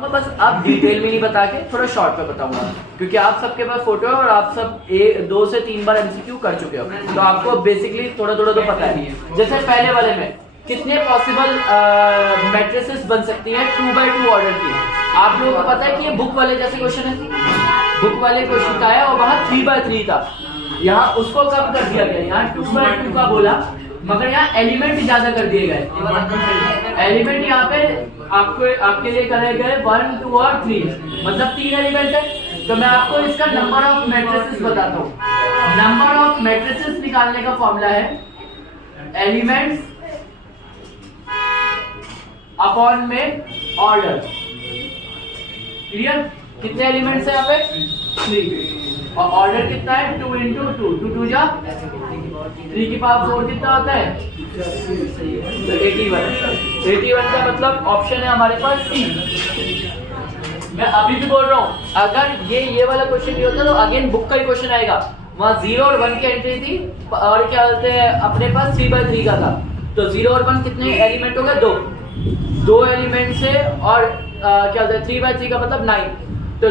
मैं बस आप डिटेल में नहीं बता के थोड़ा शॉर्ट पे बताऊंगा, क्योंकि आप सबके पास फोटो है और आप सब 2 से 3 बार एमसीक्यू कर चुके हो, तो आपको बेसिकली थोड़ा थोड़ा तो पता है। जैसे पहले वाले में कितने पॉसिबल मैट्रिसेस बन सकती हैं 2x2 ऑर्डर की, आप लोगों को पता है कि ये बुक वाले जैसे क्वेश्चन है, बुक वाले क्वेश्चन का है और वहाँ 3x3 था, यहाँ उसको कम कर दिया गया, यहाँ 2x2 का बोला, मगर यहाँ एलिमेंट ज्यादा कर दिए गए। एलिमेंट यहाँ पे आपके लिए करे गए 1, 2 और 3, मतलब 3 एलिमेंट है। तो मैं आपको इसका नंबर ऑफ मैट्रिसेस बताता हूँ। नंबर ऑफ मैट्रिसेस निकालने का फॉर्मूला है एलिमेंट्स अपॉन में ऑर्डर। क्लियर? कितने एलिमेंट्स है यहाँ पे? 3, और ऑर्डर कितना है? 2 into 2, 2 2 जा 3 की पावर 4 कितना होता है? 81 का मतलब ऑप्शन है हमारे पास सी। मैं अभी भी बोल रहा हूँ, अगर ये वाला क्वेश्चन नहीं होता तो अगेन बुक का ही क्वेश्चन आएगा, वहाँ 0 और 1 की एंट्री थी और क्या बोलते हैं अपने पास 3x3 का था, तो 0 और 1 कितने एलिमेंट हो गए? 2 एलिमेंट से, और क्या बोलते हैं 3x3 का मतलब 9, तो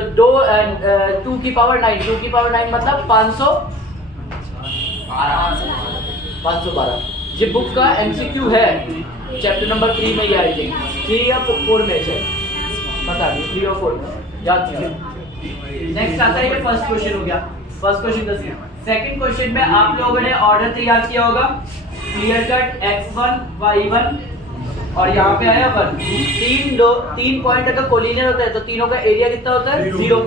2 की पावर 9, 2 की पावर 9 मतलब 512। ये बुक का एमसीक्यू है, चैप्टर नंबर 3 में ये आई थी, 3 या 4 में से पता नहीं, 3 और 4 में याद नहीं। नेक्स्ट आता है, ये फर्स्ट क्वेश्चन हो गया, फर्स्ट क्वेश्चन 10। सेकंड क्वेश्चन में आप लोगों ने ऑर्डर तैयार किया होगा, क्लियर कट x1 y1 और यहाँ पे आया 1। 3 पॉइंट अगर कोलिनियर होता है तो तीनों का एरिया कितना होता है? 0।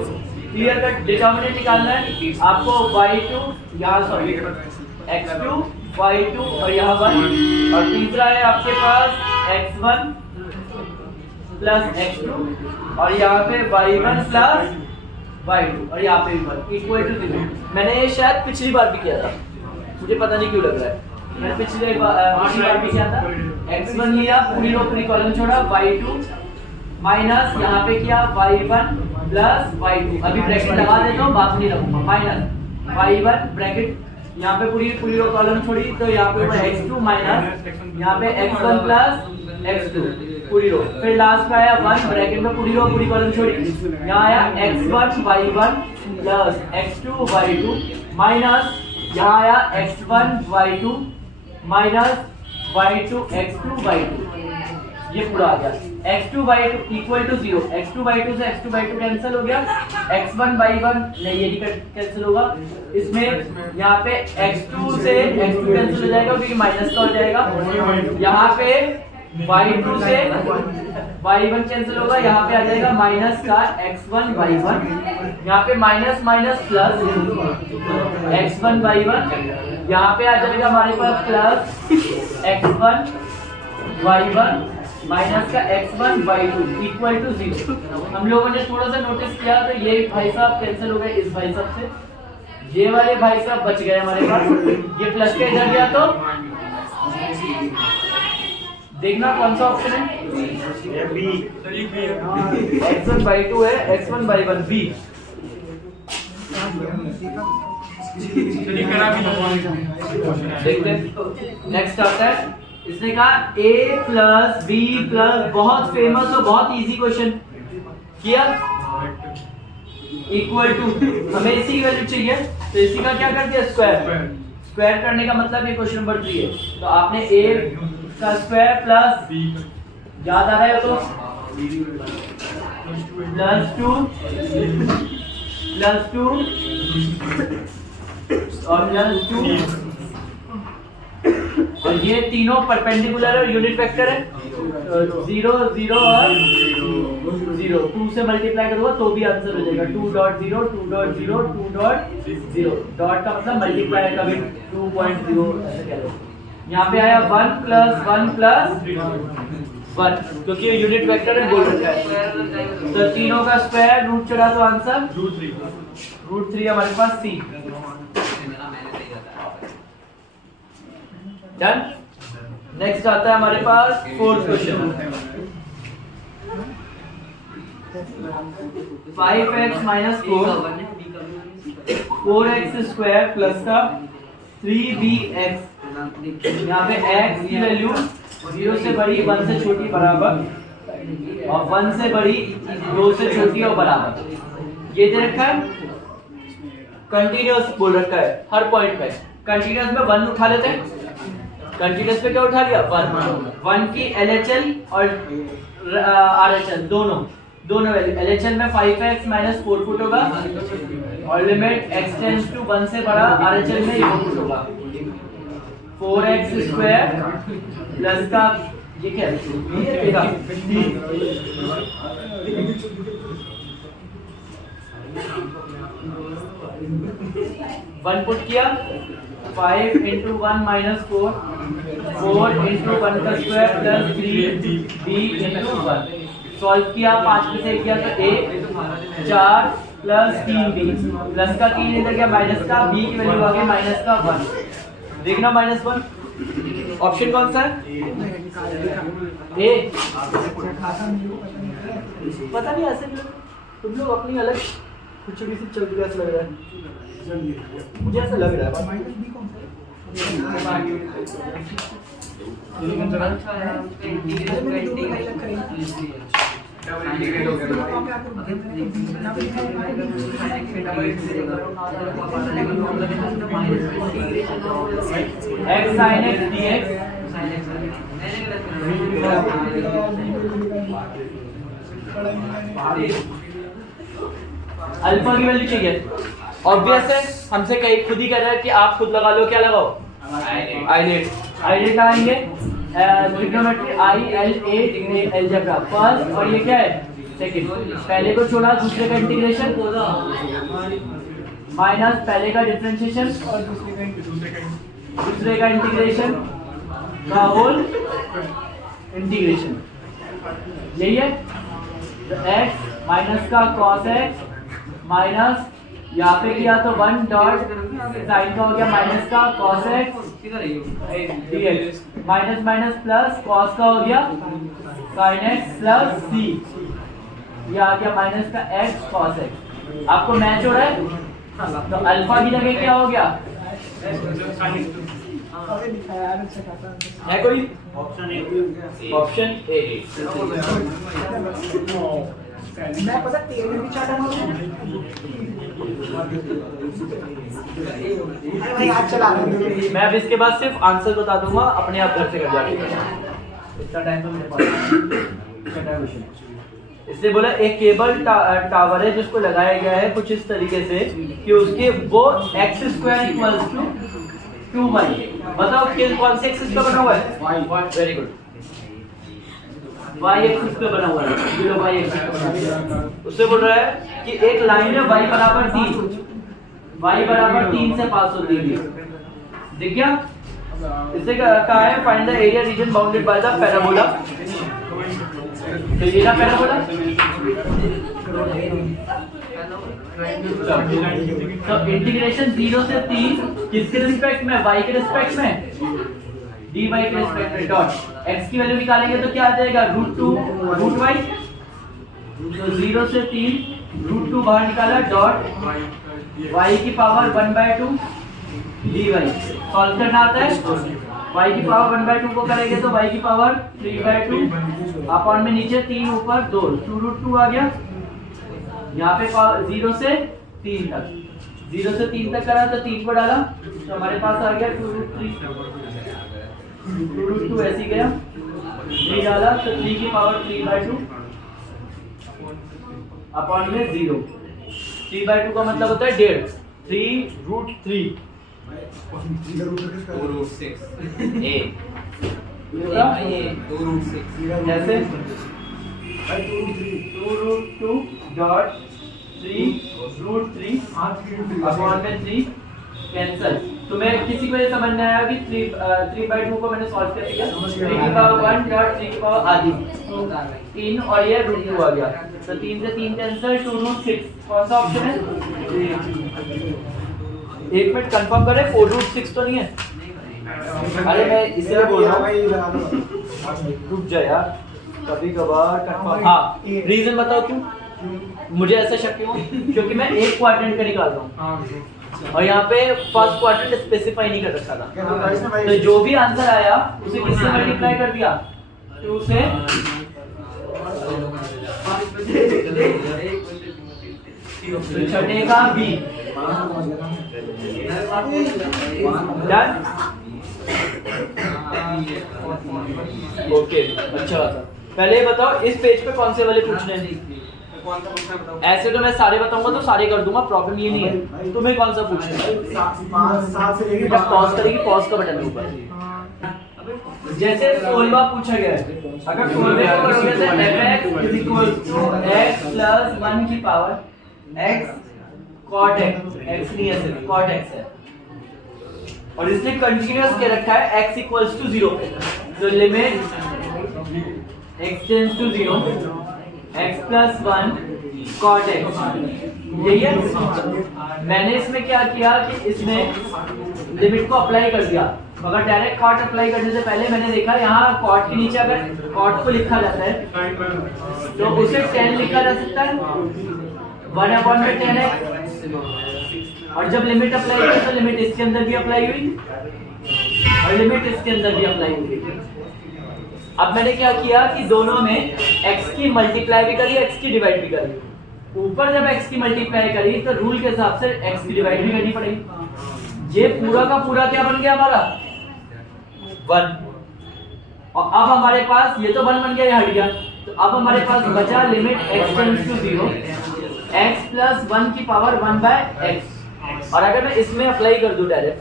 क्लियर कट डिटर्मिनेंट निकालना है आपको, y2 यहाँ सॉरी x2 y2 और यहाँ 1, और तीसरा है आपके पास x1 प्लस x2 और यहाँ पे y1 प्लस y2 और यहाँ पे 1 इक्वल टू 0। मैंने ये शायद पिछली बार भी किया था, मुझे पता नहीं क्यों लग रहा है, मैंने पिछली बार भी किया था। x1 लिया, पूरी रो पूरी कॉलम छोड़ा, y2 माइनस यहाँ पे किया y1 प्लस y2, अभी ब्रैकेट लगा देता हूँ, बात नहीं रखूंगा, माइनस y1 ब्रैकेट यहाँ पे पूरी रो कॉलम छोड़ी, तो यहाँ पे x2 माइनस यहाँ पे x1 प्लस x2 पूरी रो, फिर लास्ट में आया 1 ब्रैकेट में पूरी रो पूरी कॉलम छोड़ी, यहाँ आया x1 y1 plus x2 y2 minus यहाँ आया x1 y2 minus y2 x2 y2, ये पूरा आ गया। x2 y2 equal to 0, x2 y2 से x2 y2 कैंसिल हो गया, x1 y1 नहीं, ये नहीं कैंसिल होगा, इसमें यहाँ पे x2 से x2 कैंसिल हो जाएगा क्योंकि माइनस का हो जाएगा, यहाँ पे y2 से y1 कैंसिल होगा, यहाँ पे आ जाएगा माइनस का x1 y1, यहाँ पे minus minus plus x1 y1, यहाँ पे आ जाएगा हमारे पास प्लस x1 y1 माइनस का x1 y2 इक्वल टू 0। हम लोगों ने थोड़ा सा नोटिस किया तो ये भाई साहब कैंसिल हो गए इस भाई साहब से, ये वाले भाई साहब बच गए हमारे पास, ये प्लस के इधर गया तो देखना कौन सा ऑप्शन है, x1 y2 है, x1 y1 b। देखते नेक्स्ट आता है, इसने कहा a प्लस b प्लस, बहुत फेमस और बहुत इजी क्वेश्चन किया, इक्वल टू, हमें इसी की वैल्यू चाहिए तो इसी का क्या कर दिया स्क्वायर, स्क्वायर करने का मतलब ये क्वेश्चन नंबर 3 है, तो आपने a का स्क्वायर प्लस याद आ रहा है तो प्लस 2 और प्लस 2, और ये तीनों परपेंडिकुलर और यूनिट वेक्टर है, 0 0 और 0, 2 से मल्टीप्लाई करूंगा तो भी आंसर हो जाएगा, 2.0 2.0 2.0, डॉट का मतलब मल्टीप्लाई है, कभी 2.0 ऐसे कह लो। यहाँ पे आया 1 प्लस 1 क्योंकि ये यूनिट वेक्टर है, बोल रखा है, तो तीनों का स्क्वायर रूट चढ़ा तो आंसर रूट 3 हमारे पास सी। डन। नेक्स्ट आता है हमारे पास fourth question, 5x minus 4x square plus का 3bx, यहाँ पे x की वैल्यू 0 से बड़ी 1 से छोटी बराबर और 1 से बड़ी 2 से छोटी और बराबर। ये दे रखा है कंटीन्यूअस बोल रखा है हर पॉइंट पे। कंटीन्यूअस में 1 उठा लेते हैं, कंटीन्यूअस पे क्या उठा लिया 1 की LHL और RHL दोनों वैल्यू। LHL में 5x - 4 पुट होगा और लिमिट x टेंड्स टू 1 से बड़ा RHL में ये पुट होगा 4x² प्लस का ये क्या है 1 पुट किया 5 × 1 - 4 4 × 1 का स्क्वायर प्लस 3b × 1 सॉल्व किया 5 में से किया तो a 4 प्लस 3b प्लस का 3 इधर गया माइनस का b की वैल्यू आ गई माइनस का 1। देखना -1 ऑप्शन कौन सा है ए। पता नहीं ऐसे तुम लोग अपनी अलग कुछ भी से चल रहा लग रहा है मुझे ऐसा लग रहा है। x sin x dx alpha की वैल्यू चाहिए। ऑब्वियस है हमसे कहीं खुद ही कह रहा है कि आप खुद लगा लो। क्या लगाओ आइडेट आएंगे ट्रिग्नोमेट्री ILA अलजेब्रा फर्स्ट और ये क्या है सेकंड। पहले को छोड़ा दूसरे का इंटीग्रेशन माइनस पहले का डिफरेंशिएशन और दूसरे का इंटीग्रेशन का होल इंटीग्रेशन यही है। x माइनस का cos x माइनस यहाँ पे किया तो 1 डॉट साइन का हो गया माइनस का cos x dx minus minus plus cos का हो गया sin x प्लस c ये आ गया माइनस का x cos x। आपको मैच हो रहा है तो अल्फा की जगह क्या हो गया है कोई ऑप्शन ए। मैं पता तेरे भी चाटा मारूं भाई आज चला रहा हूं। मैं अब इसके बाद सिर्फ आंसर बता दूंगा अपने आप घर से कर जाके इतना टाइम तो मेरे पास इसलिए बोला एक केबल टावर है जिसको लगाया गया है कुछ इस तरीके से कि उसके वो x² = 2y। बताओ कि कौन से एक्सिस पे बना हुआ है वेरी गुड y एक्सिस पे बना हुआ है बिलो y एक्सिस पे बना हुआ है। उससे बोल रहा है कि एक लाइन है y बराबर 3 से पास होती है। देख क्या इससे कहा है find the area reason bounded by the parabola. तो ये ना पैराबोला तो इंटीग्रेशन 0 से 3 किसके रिस्पेक्ट में y के रिस्पेक्ट में dy के रिस्पेक्ट में डॉट x की वैल्यू निकालेंगे तो क्या आ जाएगा √2 √y। तो 0 से 3 √2 बाहर निकाला डॉट y की पावर 1/2 dy सॉल्व करना आता है। y की पावर 1/2 को करेंगे तो y की पावर 3/2 अपॉन में नीचे 3 ऊपर 2 2√2 आ गया। यहाँ पे 0 से 3 तक 0 से 3 तक करा तो 3 को डाला तो हमारे पास आ गया 2√3 2√2 ऐसे गया 3 डाला तो 3 की पावर 3/2 अपॉन में 0 3/2 का मतलब होता है 1.5 3√3 2√6 a जैसे 2√2 डॉट 3√3 अपॉन में 3 कैंसल। तो मैं किसी को ये समझ में आया कि 3/2 को मैंने सॉल्व कर दिया 3 की पावर 1 डॉट 3 की पावर आधी 3 और ये √2 आ गया तो 3 से 3 कैंसल 2√6 कौन सा ऑप्शन है। एक मिनट कंफर्म करें 4√6 तो नहीं है। अरे मैं इसलिए बोल रहा हूँ रुक जा यार कभी कभार कंफर्म। हाँ रीजन बताओ क्यों मुझे ऐसा शक क्यों क्योंकि मैं एक क्वाड्रेंट का निकाल रहा हूँ और यहाँ पे फर्स्ट क्वाड्रेंट स्पेसिफाई नहीं कर रखा था तो जो भी आंसर आया उसे किससे मल्टीप्लाई कर दिया 2 से तो छठे का बी। डन। ओके, अच्छा था। पहले ये बताओ इस पेज पे कौन से वाले पूछने हैं? ऐसे तो मैं सारे बताऊंगा तो सारे कर दूंगा, प्रॉब्लम ये नहीं है। तुम्हें कौन सा पूछना है? बेटा पॉज करेगी, पॉज का बटन है ऊपर। जैसे 16वां पूछा गया है, अगर 16वें को करोगे तो fx is equal to x plus 1 की power x cot x, x नहीं है सिर्फ cot x है, और इसने कंटीन्यूअस के रखा है x इक्वल्स टू 0 पे। तो limit x tends to 0 x plus 1 cot x, यही है। मैंने इसमें क्या किया कि इसमें लिमिट को अप्लाई कर दिया, मगर डायरेक्ट कॉट अप्लाई करने से पहले मैंने देखा यहाँ कॉट के नीचे अगर कॉट को लिखा जाता है तो उसे 10 लिखा जा सकता है, 1/10 है। और जब लिमिट अप्लाई की तो लिमिट इसके अंदर भी अप्लाई हुई और लिमिट इसके अंदर भी अप्लाई हुई। अब मैंने क्या किया कि दोनों में x की मल्टीप्लाई भी करी, x की डिवाइड भी करी। ऊपर जब x की मल्टीप्लाई करी तो रूल के हिसाब से x की डिवाइड भी करनी पड़ेगी। ये पूरा का पूरा क्या बन गया हमारा 1, और अब हमारे पास ये तो 1 बन गया, ये हट गया, तो अब हमारे पास बचा limit x tends to 0 x plus 1 की पावर 1/x। और अगर मैं इसमें अप्लाई कर दूं डायरेक्ट,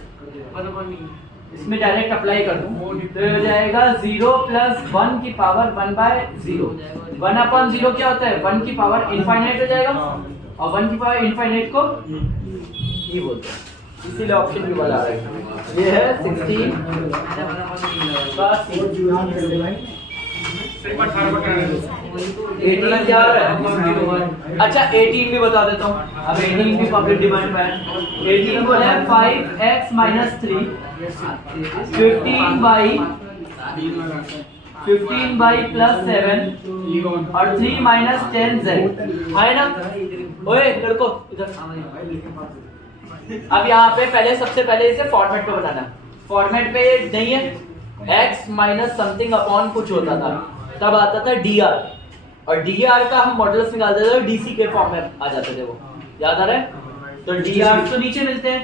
इसमें डायरेक्ट अप्लाई कर दूं तो हो जाएगा 0 प्लस 1 की पावर 1/0। 1/0 क्या होता है? 1 की पावर इनफाइनाइट हो जाएगा, और 1 की पावर इनफाइनाइट को ये बोलते हैं, इसीलिए ऑप्शन भी बता रहा है। ये है 16 का 18 क्या है? अच्छा 18 भी बता देता हूँ। अब 18 भी पब्लिक डिमांड में है। 18 को है 5x minus 3 15 by plus 7 और 3 minus 10z है ना? ओए लड़को इधर। अब यहाँ पे पहले सबसे पहले इसे फॉर्मेट पे बनाना। फॉर्मेट पे नहीं है, x माइनस समथिंग अपॉन कुछ होता था, तब आता था dr, और dr का हम मॉडल्स निकालते थे तो dc के फॉर्म में आ जाते थे, वो याद आ रहा है? तो dr तो नीचे मिलते हैं,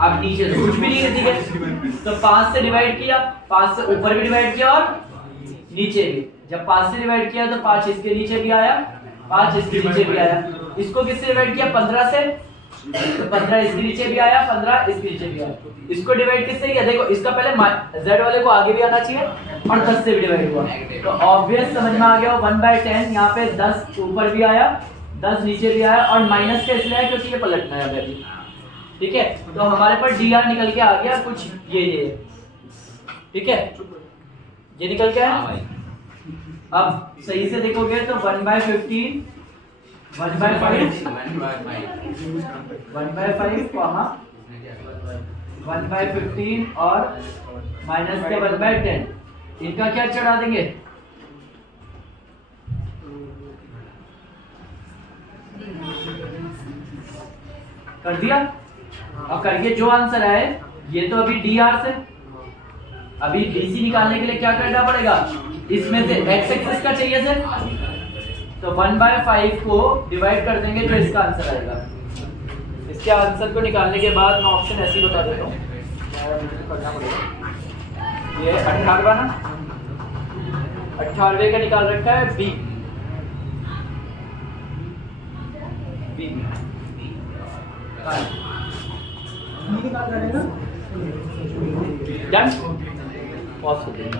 अब नीचे तो कुछ भी नहीं है, ठीक है? तो 5 से डिवाइड किया, 5 से ऊपर भी डिवाइड किया और नीचे भी। जब 5 से डिवाइड किया तो 5 इसके नीचे भी आया, 5 इसके नीचे भी आया। इसको किससे डिवाइड किया? 15 से, तो 15 इसके नीचे भी आया, 15 इसके नीचे भी आया। इसको डिवाइड किससे किया? देखो इसका पहले z वाले को आगे भी आना चाहिए, और 10 से भी डिवाइड हुआ, तो ऑब्वियस समझ में आ गया 1/10। यहाँ पे 10 ऊपर भी आया, 10 नीचे भी आया, और माइनस का इसलिए है क्योंकि ये पलटना है अभी, ठीक है? तो हमारे पास dr निकल के आ गया कुछ ये, ठीक है? ये निकल के आया। अब सही से देखोगे तो 1/15 1/5 1/15 और माइनस के 1/10, इनका क्या चढ़ा देंगे? कर दिया। अब करके जो आंसर आए, ये तो अभी dr से, अभी dc निकालने के लिए क्या करना पड़ेगा? इसमें से x एक्सिस का चाहिए सर, तो 1/5 को डिवाइड कर देंगे तो इसका आंसर आएगा। इसके आंसर को निकालने के बाद मैं ऑप्शन ऐसे ही बता देता हूँ, ये 18वां ना, 18वें का निकाल रखा है बी। डन, पॉज कर देना।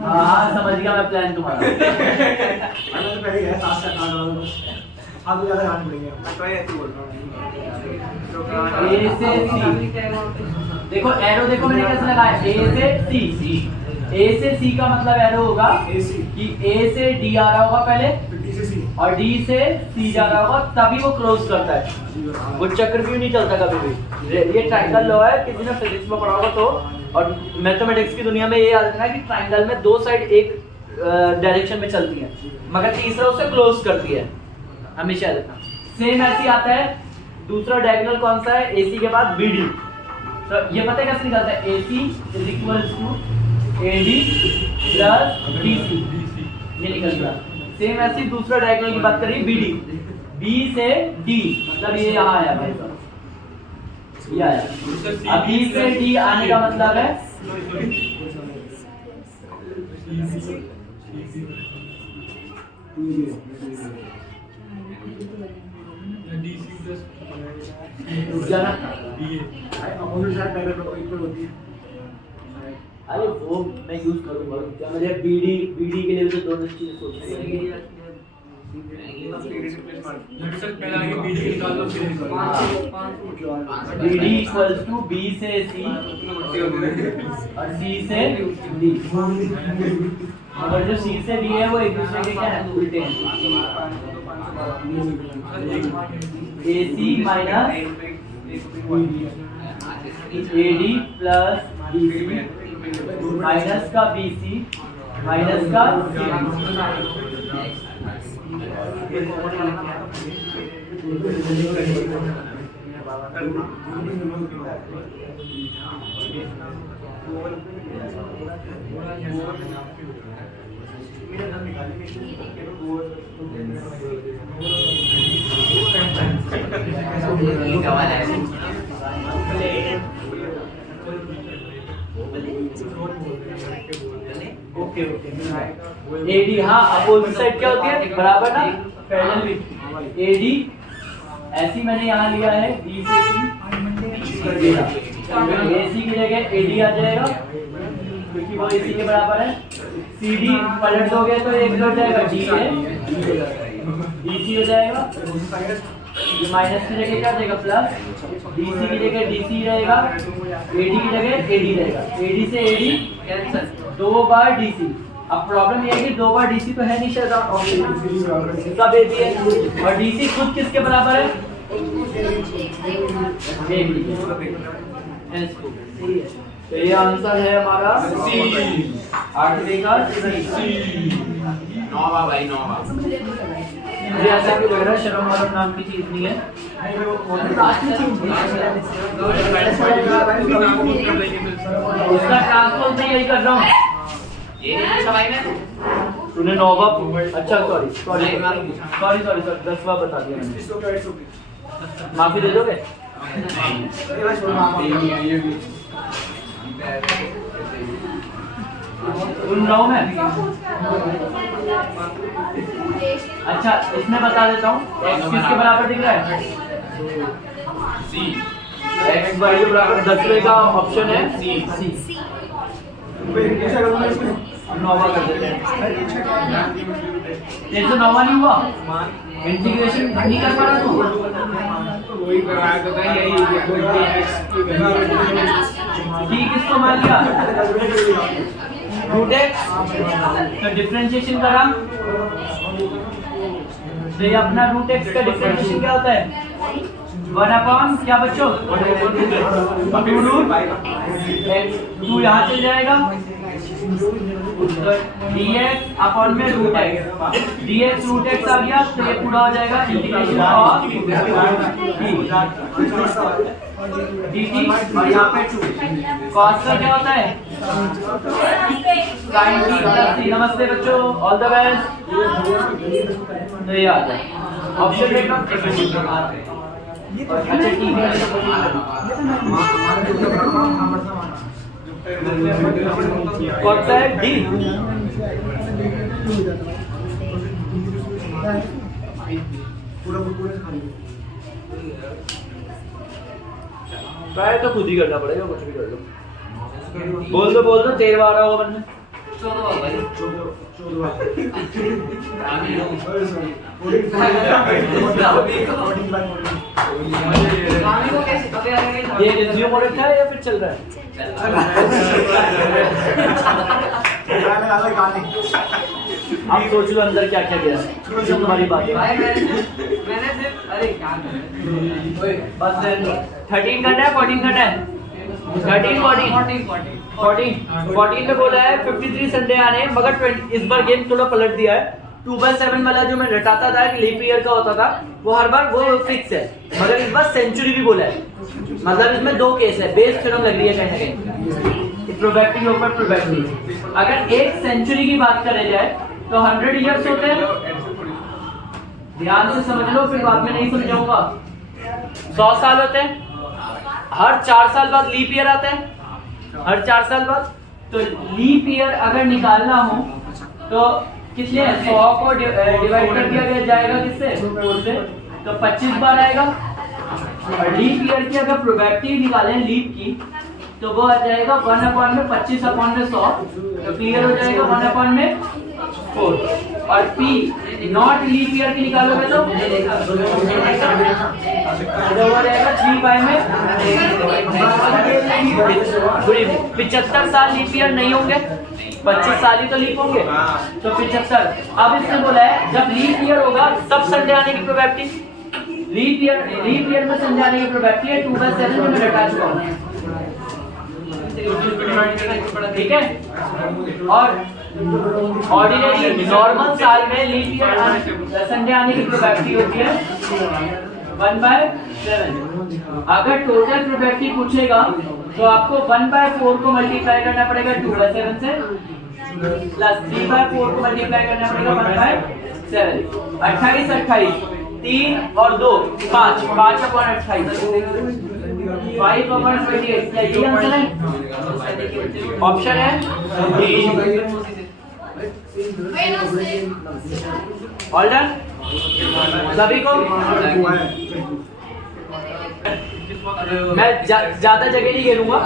हाँ समझ गया मैं प्लान तुम्हारा। ए से सी, देखो एरो देखो मैंने कैसे लगाया, ए से सी। ए से सी का मतलब एरो होगा कि ए से डी आ रहा होगा पहले, और डी से सी जा रहा होगा, तभी वो क्रॉस करता है। वो चक्रव्यूह नहीं चलता कभी भी। ये ट्रायंगल लॉ है, किसी ने फिजिक्स में पढ़ा होगा तो, और मैथमेटिक्स की दुनिया में ये याद रखना कि ट्रायंगल में दो साइड एक डायरेक्शन में चलती है, मगर तीसरा उसे क्लोज करती है, हमेशा देखना। सेम ऐसे आता है। दूसरा डायगोनल कौन सा है? एसी के बाद बीडी, तो ये पता है कैसे निकलता है, AC is equals to AD plus DC, ये निकल गया। सेम ऐसे ही दूसरा डायगोनल की बात करें, BD, B से D, मतलब ये यहाँ आया भाई साहब, ये आया। अब B से D आने का मतलब है अरे वो मैं यूज करूंगा क्या, मुझे BD के लिए तो दोनों चीजें सोचनी पड़ेगी। BD इक्वल्स टू B से C और C से D, और जो C से D है वो एक दूसरे के क्या है, उल्टे हैं। AC minus AD plus BC minus का BC माइनस का ओके AD, हाँ अपोजिट साइड क्या होती है, बराबर ना, पैरेलल भी। AD ऐसी मैंने यहाँ लिया है B से C, AC की जगह AD आ जाएगा क्योंकि वो AC के बराबर है। CD पलट दोगे तो एक हो जाएगा D है, DC हो जाएगा, ये माइनस की जगह क्या देगा प्लस, DC की जगह DC रहेगा, AD की जगह AD रहेगा, AD से AD कैंसिल, 2 बार DC। अब प्रॉब्लम ये है कि 2 बार DC तो है नहीं शायद, सब AB है, और DC खुद किसके बराबर है, तो ये आंसर है हमारा C, 8वें का C। नौवा भाई नौवा। मुझे ऐसा भी लग रहा है शर्म वरम नाम की चीज नहीं है। उसका ट्रांसपोज मैं यही कर रहा हूँ। तूने नौवा, अच्छा सॉरी 10वां बता दिया मैंने, माफी दे दोगे? तुम रहो में, अच्छा इसमें बता देता हूँ, x किसके बराबर दिख रहा है, C, x y के बराबर, 10वें का ऑप्शन है C। नौवा कर देते हैं, ये तो नौवा नहीं हुआ, इंटीग्रेशन नहीं कर पा रहा तू, वही कराया तो था यही ठीक किसको मान लिया, रूट x, तो डिफरेंशिएशन करा, तो ये अपना रूट x का डिफरेंशिएशन क्या होता है, 1 क्या बच्चों, 2 रूट x, 2 यहाँ चल जाएगा, तो dx अपॉन में root x, dx root x आ गया, तो ये पूरा हो जाएगा इंटीग्रेशन ऑफ dt, और यहाँ पे 2 cos का क्या होता है, sin t प्लस t। नमस्ते बच्चों, ऑल द बेस्ट। तो ये आ जाए ऑप्शन देखना, अच्छा ठीक है, कौन सा है, डी, ट्राई तो खुद ही करना पड़ेगा, कुछ भी कर लो, बोल दो 13 बार होगा मन में, 14 भाई, ये रिज्यूम हो रखा है या फिर चल रहा है, आप सोच लो अंदर क्या क्या गया, जो तुम्हारी बात है, मैंने सिर्फ अरे क्या बस 13 करना है, 14 करना है, 14 में बोला है 53 संडे आने हैं, मगर 20 इस बार गेम थोड़ा पलट दिया है, 2/7 वाला जो मैं रटाता था लीप ईयर का होता था, वो हर बार वो फिक्स है, मगर इस बार सेंचुरी भी बोला है, मतलब इसमें दो केस है, बेस थ्योरम लग रही है कहीं ना कहीं, प्रोबेबिलिटी के ऊपर प्रोबेबिलिटी। अगर एक सेंचुरी की बात करें जाए तो 100 ईयर्स होते हैं, ध्यान से समझ लो फिर बाद में नहीं समझाऊंगा। 100 साल होते हैं, हर 4 साल बाद लीप ईयर आता है, हर 4 साल बाद। तो लीप ईयर अगर निकालना हो तो कितने 100 को डिवाइड कर दिया जाएगा किससे, 4 से, तो 25 बार आएगा। और लीप ईयर की अगर प्रोबेबिलिटी निकालें लीप की तो वो आ जाएगा 1/25/100, तो क्लियर हो जाएगा 1/4। और पी नॉट लीप ईयर की निकालोगे तो वो रहेगा 3 में। 75 साल लीप ईयर नहीं होंगे, 25 साल ही तो लीप होंगे, तो 75। अब इसने बोला है जब लीप ईयर होगा तब संडे आने की प्रोबेबिलिटी, लीप ईयर में संडे आने की प्रोबेबिलिटी है 2/7 जो मैं बता चुका हूं, ठीक है। और ऑर्डिनरी नॉर्मल साल में लीप ईयर संडे आने की प्रोबेबिलिटी होती है 1/7। अगर टोटल प्रोबेबिलिटी पूछेगा तो आपको 1/4 को मल्टीप्लाई करना पड़ेगा 2/7 से, प्लस 3/4 को मल्टीप्लाई करना पड़ेगा 1/7। 28 3 और 2 5 5/28, 5/28। क्या ये आंसर है? ऑप्शन है ऑल डन सभी को। मैं ज्यादा जगह नहीं घेरूंगा,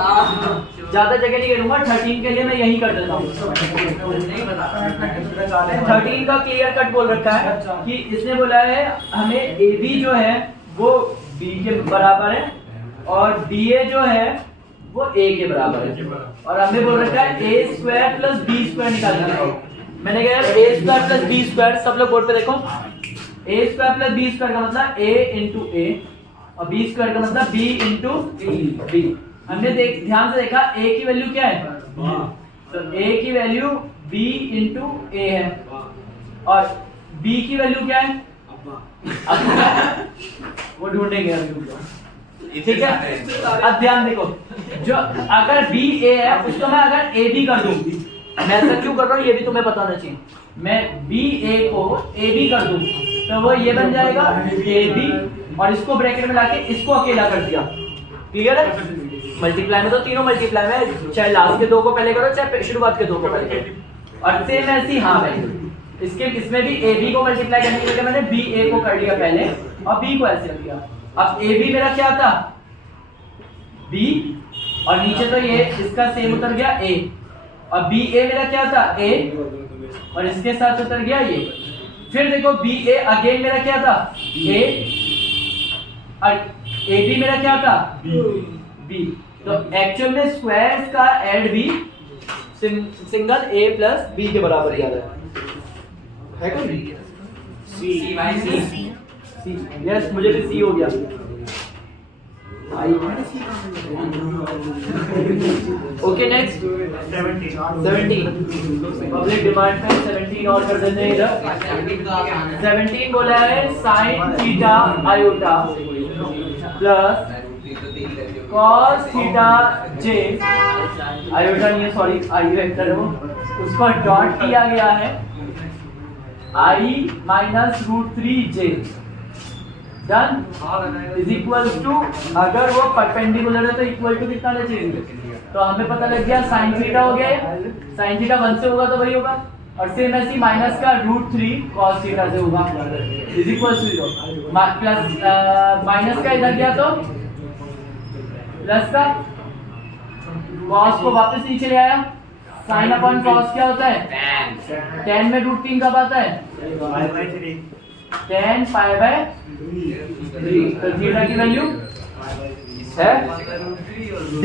13 के लिए मैं यही कर देता हूँ। 13 का क्लियर कट बोल रखा है कि इसने बोला है हमें ए बी जो है वो बी के बराबर है और बी ए जो है वो ए के बराबर है, और हमें बोल रखा है a² + b² निकालना है। मैंने कहा a² + b², सब लोग बोर्ड पे देखो, a² + b² का मतलब a × a और b² का मतलब b × b। हमने ध्यान से देखा a की वैल्यू क्या है, तो a की वैल्यू b × a है और b की वैल्यू क्या है वो ढूंढेंगे अभी, ठीक है। अब ध्यान देखो, जो अगर बी ए है उसको मैं अगर ए बी कर दूं, मैं ऐसा क्यों कर रहा हूं ये भी तुम्हें बताना चाहिए। मैं बी ए को ए बी कर दूं तो वो ये बन जाएगा ए बी, और इसको ब्रैकेट में लाके इसको अकेला कर दिया, क्लियर है। मल्टीप्लाई में तो तीनों मल्टीप्लाई में, चाहे लास्ट के 2 को पहले करो चाहे शुरुआत के 2 को पहले करो। और सेम ऐसी हाँ भाई इसमें भी ए बी को मल्टीप्लाई करने के लिए मैंने बी ए को कर लिया पहले और बी को ऐसे रख दिया। अब ए बी मेरा क्या था बी, और नीचे तो ये इसका सेम उतर गया ए, और बी ए मेरा क्या था ए, और इसके साथ उतर गया ये। फिर देखो बी ए अगेन मेरा क्या था ए, और ए बी मेरा क्या था बी। तो एक्चुअल में स्क्वायर्स का ऐड भी सिंगल ए प्लस बी के बराबर ही आ रहा है कोई सी बाय सी। यस मुझे भी सी हो गया। ओके नेक्स्ट 17 पब्लिक डिमांड में 17 और कर देते हैं इधर। 17 बोला है sin theta iota plus cos theta J, iota नहीं है सॉरी आई वेक्टर है वो, उसको डॉट किया गया है I - √3j डन इज इक्वल टू, अगर वो परपेंडिकुलर है तो इक्वल टू कितना ले चाहिए, तो हमें पता लग गया sin थीटा हो गया, sin थीटा 1 से होगा तो वही होगा, और सेम ऐसी माइनस का √3 cos थीटा से होगा is equal to 0 plus minus का इधर गया तो प्लस का cos को वापस नीचे ले आया, sin अपॉन cos क्या होता है tan में √3 कब आता है tan π/3, तो थीटा की वैल्यू है d।